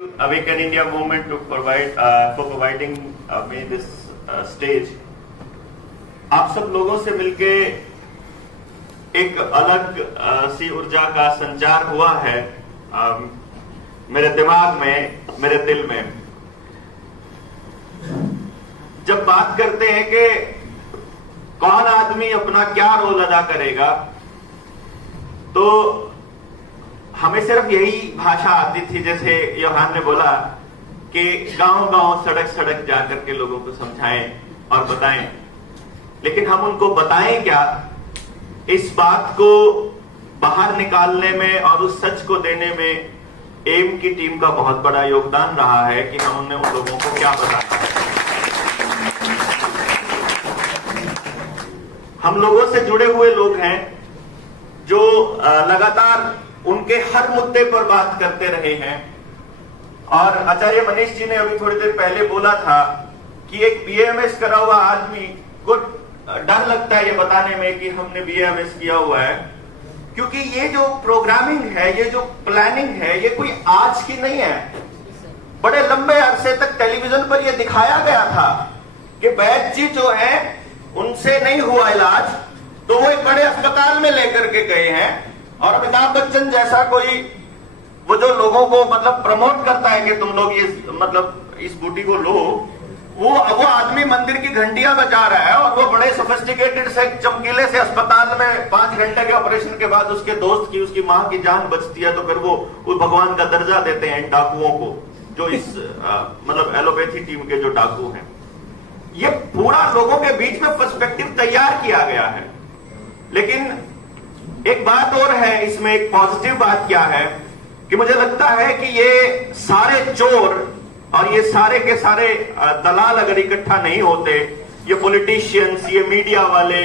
Awaken India movement to provide for providing me this stage. आप सब लोगों से मिलके एक अलग सी ऊर्जा का संचार हुआ है मेरे दिमाग में, मेरे दिल में। जब बात करते हैं कि कौन आदमी अपना क्या रोल अदा करेगा, तो हमें सिर्फ यही भाषा आती थी, जैसे यूहान ने बोला कि गांव-गांव, सड़क-सड़क जाकर के लोगों को समझाएं और बताएं। लेकिन हम उनको बताएं क्या? इस बात को बाहर निकालने में और उस सच को देने में एम की टीम का बहुत बड़ा योगदान रहा है कि हम उन लोगों को क्या बताएं। हम लोगों से जुड़े हुए लोग हैं जो लगातार उनके हर मुद्दे पर बात करते रहे हैं। और आचार्य मनीष जी ने अभी थोड़ी देर पहले बोला था कि एक बीएमएस करा हुआ आदमी को डर लगता है ये बताने में कि हमने बीएमएस किया हुआ है, क्योंकि ये जो प्रोग्रामिंग है, ये जो प्लानिंग है, ये कोई आज की नहीं है। बड़े लंबे अरसे तक टेलीविजन पर यह दिखाया गया था कि वैद्य जी जो है उनसे नहीं हुआ इलाज, तो वो एक बड़े अस्पताल में लेकर के गए हैं। और अमिताभ बच्चन जैसा कोई, वो जो लोगों को मतलब प्रमोट करता है कि तुम लोग ये मतलब इस बूटी को लो, वो आदमी मंदिर की घंटियां बजा रहा है और वो बड़े सोफिस्टिकेटेड से चमकीले से अस्पताल में 5 घंटे के ऑपरेशन के बाद उसके दोस्त की, उसकी मां की जान बचती है, तो फिर वो भगवान का दर्जा देते हैं डाकुओं को, जो इस मतलब एलोपैथी टीम के जो डाकू हैं। ये पूरा लोगों के बीच में पर्सपेक्टिव तैयार किया गया है। लेकिन एक बात और है इसमें, एक पॉजिटिव बात क्या है कि मुझे लगता है कि ये सारे चोर और ये सारे के सारे दलाल अगर इकट्ठा नहीं होते, ये पॉलिटिशियंस, ये मीडिया वाले,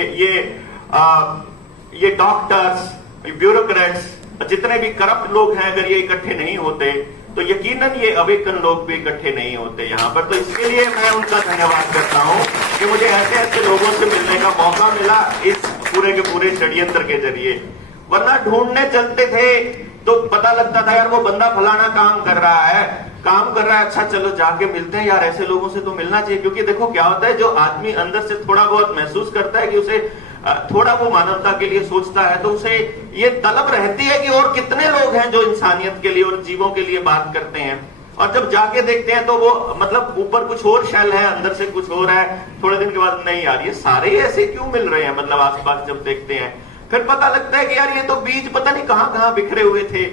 ये डॉक्टर्स, ब्यूरोक्रेट्स, जितने भी करप्ट लोग हैं, अगर ये इकट्ठे नहीं होते तो यकीनन ये अवेकन लोग भी इकट्ठे नहीं होते यहाँ पर। तो इसके लिए मैं उनका धन्यवाद करता हूँ कि मुझे ऐसे ऐसे लोगों से मिलने का मौका मिला इस पूरे के पूरे षड्यंत्र के जरिए। वरना ढूंढने चलते थे तो पता लगता था यार वो बंदा फलाना काम कर रहा है, अच्छा चलो जाके मिलते हैं यार, ऐसे लोगों से तो मिलना चाहिए। क्योंकि देखो क्या होता है, जो आदमी अंदर से थोड़ा बहुत महसूस करता है कि उसे थोड़ा वो मानवता के लिए सोचता है, तो उसे ये तलब रहती है कि और कितने लोग हैं जो इंसानियत के लिए और जीवों के लिए बात करते हैं। और जब जाके देखते हैं तो वो मतलब ऊपर कुछ और शैल है, अंदर से कुछ और है। थोड़े दिन के बाद नहीं यार ये सारे ऐसे क्यों मिल रहे हैं, मतलब आसपास जब देखते हैं फिर पता लगता है कि यार ये तो बीज पता नहीं कहां कहां बिखरे हुए थे।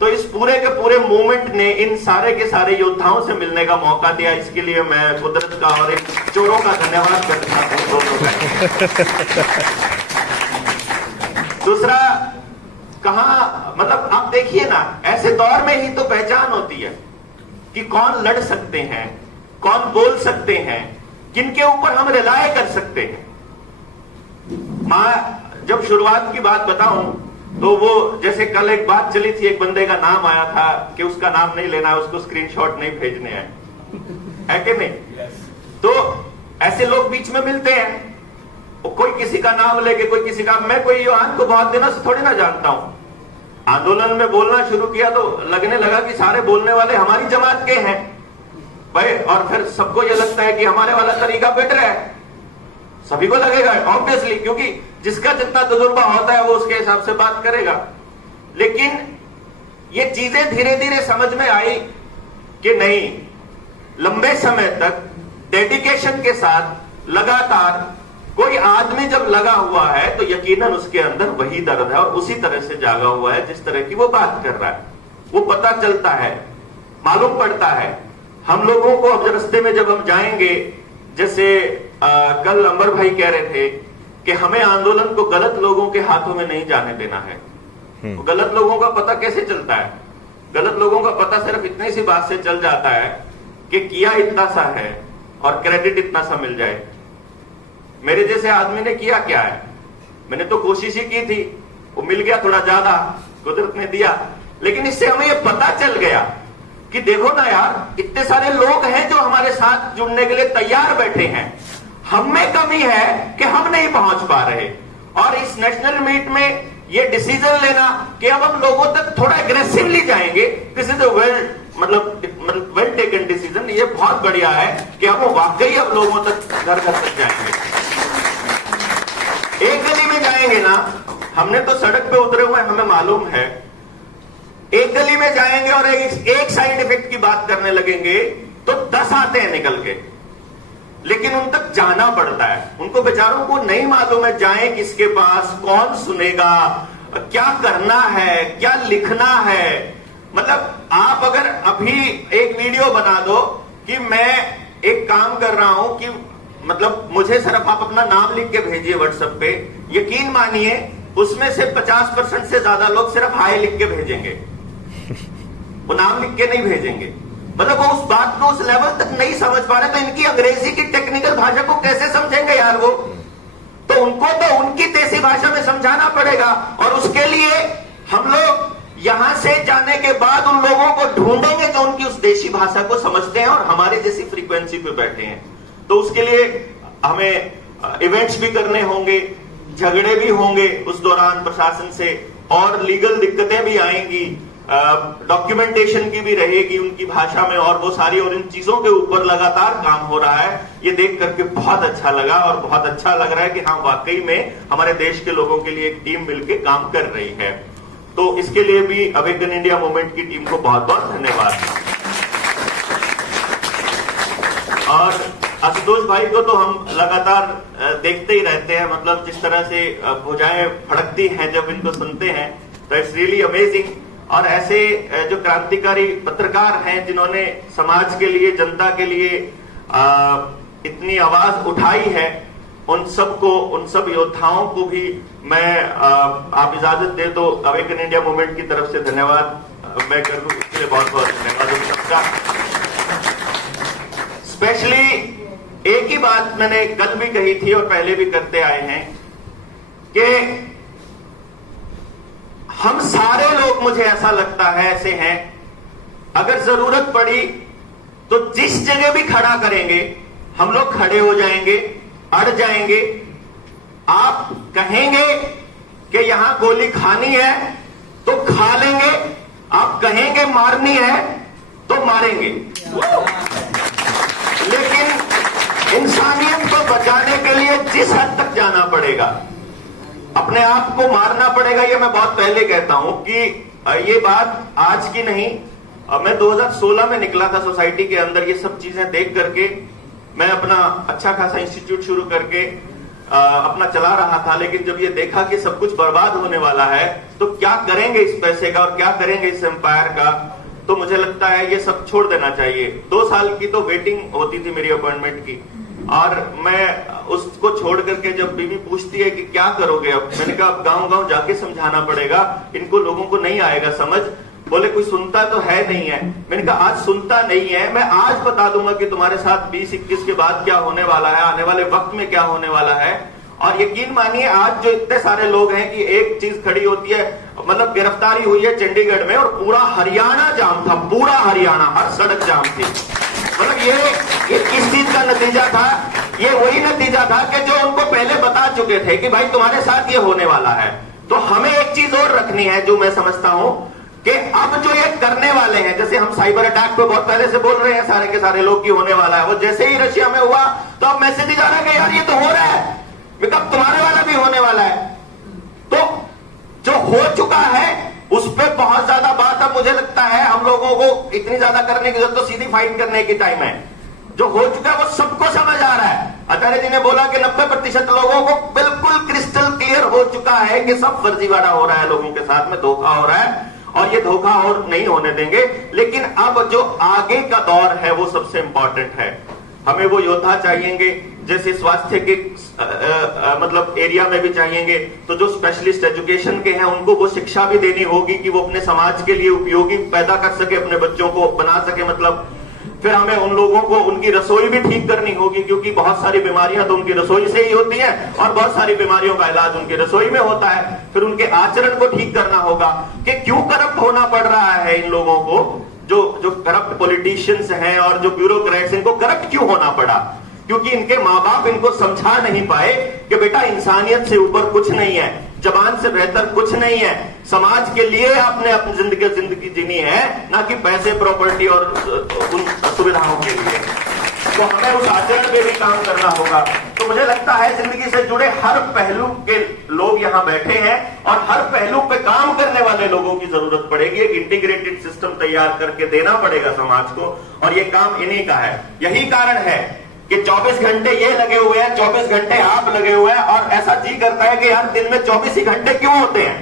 तो इस पूरे के पूरे मूवमेंट ने इन सारे के सारे योद्धाओं से मिलने का मौका दिया। इसके लिए मैं कुदरत का और इन चोरों का धन्यवाद करता हूं दोनों का। दूसरा, कहां मतलब आप देखिए ना, ऐसे दौर में ही तो पहचान होती है कि कौन लड़ सकते हैं, कौन बोल सकते हैं, किनके ऊपर हम रिलाय कर सकते हैं। जब शुरुआत की बात बताऊं तो वो जैसे कल एक बात चली थी, एक बंदे का नाम आया था कि उसका नाम नहीं लेना है, उसको स्क्रीनशॉट नहीं भेजने है कि नहीं? तो ऐसे लोग बीच में मिलते हैं, कोई किसी का नाम लेके, कोई किसी का। मैं कोई यूहान को बहुत दिनों से थोड़ी ना जानता हूं। आंदोलन में बोलना शुरू किया तो लगने लगा कि सारे बोलने वाले हमारी जमात के हैं भाई, और फिर सबको यह लगता है कि हमारे वाला तरीका बेटर है। सभी को लगेगा ऑब्वियसली, क्योंकि जिसका जितना तजुर्बा होता है वो उसके हिसाब से बात करेगा। लेकिन ये चीजें धीरे धीरे समझ में आई कि नहीं, लंबे समय तक डेडिकेशन के साथ लगातार कोई आदमी जब लगा हुआ है तो यकीनन उसके अंदर वही दर्द है और उसी तरह से जागा हुआ है जिस तरह की वो बात कर रहा है। वो पता चलता है, मालूम पड़ता है हम लोगों को। अब रास्ते में जब हम जाएंगे, जैसे कल अंबर भाई कह रहे थे कि हमें आंदोलन को गलत लोगों के हाथों में नहीं जाने देना है। तो गलत लोगों का पता कैसे चलता है? गलत लोगों का पता सिर्फ इतनी सी बात से चल जाता है कि किया इतना सा है और क्रेडिट इतना सा मिल जाए। मेरे जैसे आदमी ने किया क्या है? मैंने तो कोशिश ही की थी, वो मिल गया थोड़ा ज्यादा, कुदरत ने दिया। लेकिन इससे हमें यह पता चल गया कि देखो ना यार, इतने सारे लोग हैं जो हमारे साथ जुड़ने के लिए तैयार बैठे हैं। हम में कमी है कि हम नहीं पहुंच पा रहे। और इस नेशनल मीट में ये डिसीजन लेना कि अब हम लोगों तक थोड़ा एग्रेसिवली जाएंगे, दिस इज अ वेल मतलब वेल टेकन डिसीजन, ये बहुत बढ़िया है कि हम वाकई अब लोगों तक घर घर तक जाएंगे। एक गली में जाएंगे ना, हमने तो सड़क पे उतरे हुए, हमें मालूम है, एक गली में जाएंगे और एक साइड इफेक्ट की बात करने लगेंगे तो 10 आते हैं निकल के, लेकिन उन तक जाना पड़ता है। उनको बेचारों को नहीं मालूम है जाएं किसके पास, कौन सुनेगा, क्या करना है, क्या लिखना है। मतलब आप अगर अभी एक वीडियो बना दो कि मैं एक काम कर रहा हूं, कि मतलब मुझे सिर्फ आप अपना नाम लिख के भेजिए व्हाट्सएप पे, यकीन मानिए उसमें से 50% से ज्यादा लोग सिर्फ हाय लिख के भेजेंगे, वो नाम लिख के नहीं भेजेंगे। मतलब वो उस बात को उस लेवल तक नहीं समझ पा रहे, तो इनकी अंग्रेजी की टेक्निकल भाषा को कैसे समझेंगे यार वो? तो उनको तो उनकी देसी भाषा में समझाना पड़ेगा, और उसके लिए हम लोग यहां से जाने के बाद उन लोगों को ढूंढेंगे जो उनकी उस देशी भाषा को समझते हैं और हमारी जैसी फ्रीक्वेंसी पे बैठे हैं। तो उसके लिए हमें इवेंट्स भी करने होंगे, झगड़े भी होंगे उस दौरान प्रशासन से, और लीगल दिक्कतें भी आएंगी, डॉक्यूमेंटेशन की भी रहेगी उनकी भाषा में, और वो सारी, और इन चीजों के ऊपर लगातार काम हो रहा है। ये देख करके बहुत अच्छा लगा, और बहुत अच्छा लग रहा है कि हाँ वाकई में हमारे देश के लोगों के लिए एक टीम मिलकर काम कर रही है। तो इसके लिए भी अवेकन इंडिया मूवमेंट की टीम को बहुत बहुत धन्यवाद। और आशुतोष भाई को तो हम लगातार देखते ही रहते हैं, मतलब जिस तरह से भुजाएं फड़कती हैं जब इनको सुनते हैं, तो इट्स रियली अमेजिंग। और ऐसे जो क्रांतिकारी पत्रकार हैं जिन्होंने समाज के लिए, जनता के लिए इतनी आवाज उठाई है, उन सबको, उन सब योद्धाओं को भी मैं, आप इजाजत दे तो अवेकन इंडिया मूवमेंट की तरफ से धन्यवाद मैं कर दूं। इसके लिए बहुत बहुत धन्यवाद उन सबका। स्पेशली एक ही बात मैंने कल भी कही थी और पहले भी करते आए हैं कि हम सारे लोग, मुझे ऐसा लगता है, ऐसे हैं, अगर जरूरत पड़ी तो जिस जगह भी खड़ा करेंगे हम लोग खड़े हो जाएंगे, अड़ जाएंगे। आप कहेंगे कि यहां गोली खानी है तो खा लेंगे, आप कहेंगे मारनी है तो मारेंगे, लेकिन इंसानियत को बचाने के लिए जिस हद तक जाना पड़ेगा, अपने आप को मारना पड़ेगा। ये मैं बहुत पहले कहता हूं कि ये बात आज की नहीं, मैं 2016 में निकला था सोसाइटी के अंदर। ये सब चीजें देख करके मैं अपना अच्छा खासा इंस्टीट्यूट शुरू करके अपना चला रहा था, लेकिन जब ये देखा कि सब कुछ बर्बाद होने वाला है तो क्या करेंगे इस पैसे का और क्या करेंगे इस एम्पायर का, तो मुझे लगता है ये सब छोड़ देना चाहिए। 2 साल की तो वेटिंग होती थी मेरी अपॉइंटमेंट की, और मैं उसको छोड़ करके जब बीवी पूछती है कि क्या करोगे अब, मैंने कहा अब गांव गांव जाके समझाना पड़ेगा, इनको लोगों को नहीं आएगा समझ। बोले कोई सुनता तो है नहीं है। मैंने कहा आज सुनता नहीं है, मैं आज बता दूंगा कि तुम्हारे साथ 20-21 के बाद क्या होने वाला है, आने वाले वक्त में क्या होने वाला है। और यकीन मानिए आज जो इतने सारे लोग हैं कि एक चीज खड़ी होती है, मतलब गिरफ्तारी हुई है चंडीगढ़ में और पूरा हरियाणा जाम था, पूरा हरियाणा, हर सड़क जाम थी। मतलब ये किस चीज का नतीजा था? ये वही नतीजा था कि जो उनको पहले बता चुके थे कि भाई तुम्हारे साथ ये होने वाला है। तो हमें एक चीज और रखनी है जो मैं समझता हूं कि अब जो ये करने वाले हैं, जैसे हम साइबर अटैक पे बहुत पहले से बोल रहे हैं सारे के सारे लोग की होने वाला है, वो जैसे ही रशिया में हुआ तो अब मैसेज ही जा रहा है कि यार ये तो हो रहा है, कब तुम्हारे वाला भी होने वाला है। तो जो हो चुका है उस पर बहुत ज्यादा बात अब मुझे लगता है हम लोगों को इतनी ज्यादा करने की जरूरत, तो सीधी फाइट करने की टाइम है। जो हो चुका है वो सबको समझ आ रहा है। आचार्य जी ने बोला कि 90% लोगों को बिल्कुल क्रिस्टल क्लियर हो चुका है कि सब फर्जीवाड़ा हो रहा है, लोगों के साथ में धोखा हो रहा है, और ये धोखा और नहीं होने देंगे। लेकिन अब जो आगे का दौर है वो सबसे इंपॉर्टेंट है। हमें वो योद्धा चाहिएंगे, जैसे स्वास्थ्य के मतलब एरिया में भी चाहिएंगे, तो जो स्पेशलिस्ट एजुकेशन के हैं उनको वो शिक्षा भी देनी होगी कि वो अपने समाज के लिए उपयोगी पैदा कर सके, अपने बच्चों को बना सके। मतलब फिर हमें उन लोगों को उनकी रसोई भी ठीक करनी होगी, क्योंकि बहुत सारी बीमारियां तो उनकी रसोई से ही होती हैं और बहुत सारी बीमारियों का इलाज उनकी रसोई में होता है। फिर उनके आचरण को ठीक करना होगा कि क्यों करप्ट होना पड़ रहा है इन लोगों को, जो करप्ट पॉलिटिशियंस हैं और जो ब्यूरोक्रेट्स, इनको करप्ट क्यों होना पड़ा? क्योंकि इनके माँ बाप इनको समझा नहीं पाए कि बेटा इंसानियत से ऊपर कुछ नहीं है। जबान से बेहतर कुछ नहीं है। समाज के लिए आपने अपनी जिंदगी जीनी है, ना कि पैसे, प्रॉपर्टी और उन सुविधाओं के लिए। तो हमें उस आचरण पे भी काम करना होगा। तो मुझे लगता है जिंदगी से जुड़े हर पहलू के लोग यहाँ बैठे हैं और हर पहलू पे काम करने वाले लोगों की जरूरत पड़ेगी। एक इंटीग्रेटेड सिस्टम तैयार करके देना पड़ेगा समाज को, और ये काम इन्हीं का है। यही कारण है कि 24 घंटे ये लगे हुए हैं, 24 घंटे आप लगे हुए हैं, और ऐसा जी करता है कि यार दिन में 24 ही घंटे क्यों होते हैं,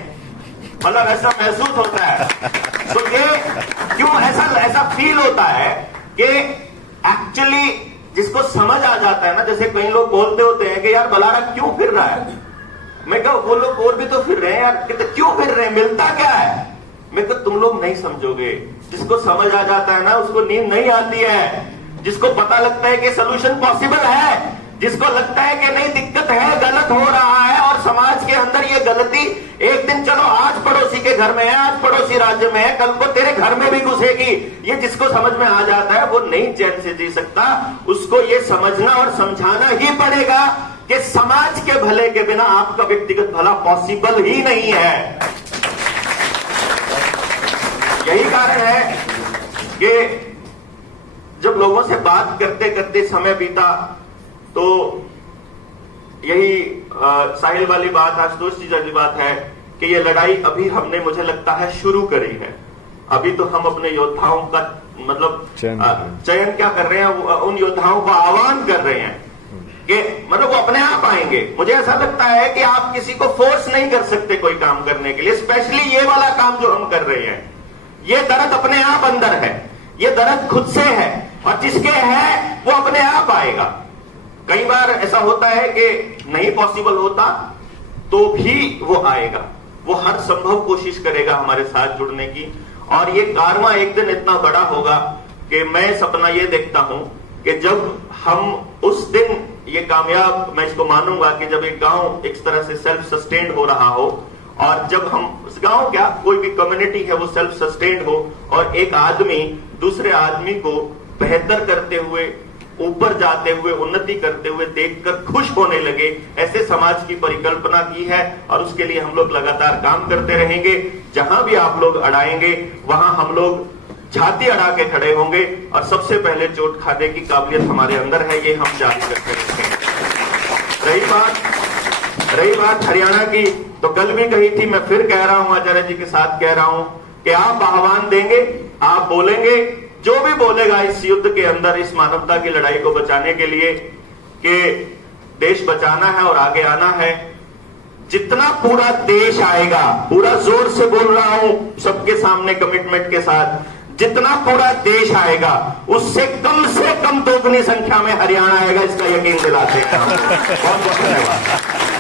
मतलब ऐसा महसूस होता है। तो ये क्यों ऐसा फील होता है कि एक्चुअली जिसको समझ आ जाता है ना, जैसे कई लोग बोलते होते हैं कि यार बलारा क्यों फिर रहा है, मैं कहा वो लोग और भी तो फिर रहे हैं यार, कहते क्यों फिर रहे हैं, मिलता क्या है। मैं कहा तुम लोग नहीं समझोगे, जिसको समझ आ जाता है ना उसको नींद नहीं आती है, जिसको पता लगता है कि सलूशन पॉसिबल है, जिसको लगता है कि नहीं दिक्कत है, गलत हो रहा है और समाज के अंदर ये गलती एक दिन, चलो आज पड़ोसी के घर में है, आज पड़ोसी राज्य में है, कल को तेरे घर में भी घुसेगी, ये जिसको समझ में आ जाता है वो नहीं चैन से जी सकता। उसको ये समझना और समझाना ही पड़ेगा कि समाज के भले के बिना आपका व्यक्तिगत भला पॉसिबल ही नहीं है। यही कारण है कि जब लोगों से बात करते करते समय बीता तो यही साहिल वाली बात, आशुतोष जी वाली बात है कि ये लड़ाई अभी हमने, मुझे लगता है, शुरू करी है। अभी तो हम अपने योद्धाओं का मतलब चयन क्या कर रहे हैं, उन योद्धाओं का आह्वान कर रहे हैं कि मतलब वो अपने आप आएंगे। मुझे ऐसा लगता है कि आप किसी को फोर्स नहीं कर सकते कोई काम करने के लिए, स्पेशली ये वाला काम जो हम कर रहे हैं। ये दर्द अपने आप अंदर है, ये दर्द खुद से है, और जिसके है वो अपने आप आएगा। कई बार ऐसा होता है कि नहीं पॉसिबल होता तो भी वो आएगा, वो हर संभव कोशिश करेगा हमारे साथ जुड़ने की, और ये कारवा एक दिन इतना बड़ा होगा कि मैं सपना ये देखता हूं कि जब हम उस दिन ये कामयाब, मैं इसको मानूंगा कि जब एक गांव एक तरह से सेल्फ सस्टेन्ड हो रहा हो, और जब हम उस गांव क्या कोई भी कम्युनिटी है वो सेल्फ सस्टेन्ड हो, और एक आदमी दूसरे आदमी को बेहतर करते हुए, ऊपर जाते हुए, उन्नति करते हुए देखकर खुश होने लगे, ऐसे समाज की परिकल्पना की है। और उसके लिए हम लोग लगातार काम करते रहेंगे। जहां भी आप लोग अड़ाएंगे वहां हम लोग छाती अड़ा के खड़े होंगे, और सबसे पहले चोट खाने की काबिलियत हमारे अंदर है, ये हम जारी करते रहेंगे। रही बात हरियाणा की, तो कल भी कही थी, मैं फिर कह रहा हूं, आचार्य जी के साथ कह रहा हूं कि आप आह्वान देंगे, आप बोलेंगे, जो भी बोलेगा इस युद्ध के अंदर, इस मानवता की लड़ाई को बचाने के लिए कि देश बचाना है और आगे आना है, जितना पूरा देश आएगा, पूरा जोर से बोल रहा हूं सबके सामने कमिटमेंट के साथ, जितना पूरा देश आएगा उससे कम दोगुनी संख्या में हरियाणा आएगा, इसका यकीन दिलाते हैं। बहुत बहुत धन्यवाद।